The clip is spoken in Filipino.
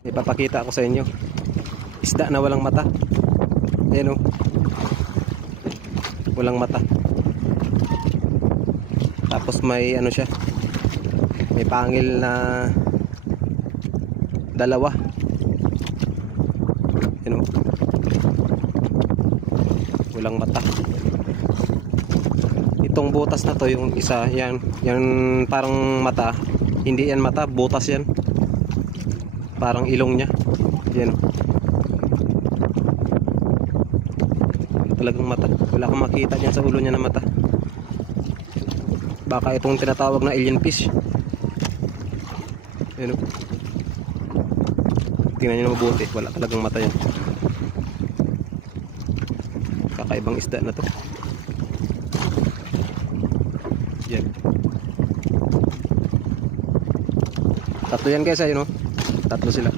Ipapakita ko sa inyo. Isda na walang mata. Ayan o. Walang mata. Tapos may ano siya. May pangil na dalawa. Ayan o. Walang mata. Itong butas na to, yung isa, yan parang mata. Hindi yan mata, butas yan. Parang ilong niya. Yan. Talagang mata. Wala kang makita dyan sa ulo niya na mata. Baka itong tinatawag na alien fish. Yan. Tingnan nyo na mabuti. Wala talagang mata yan. Kakaibang isda na to. Yan. Tatlo yan guys, ayun o. Tatlo sila.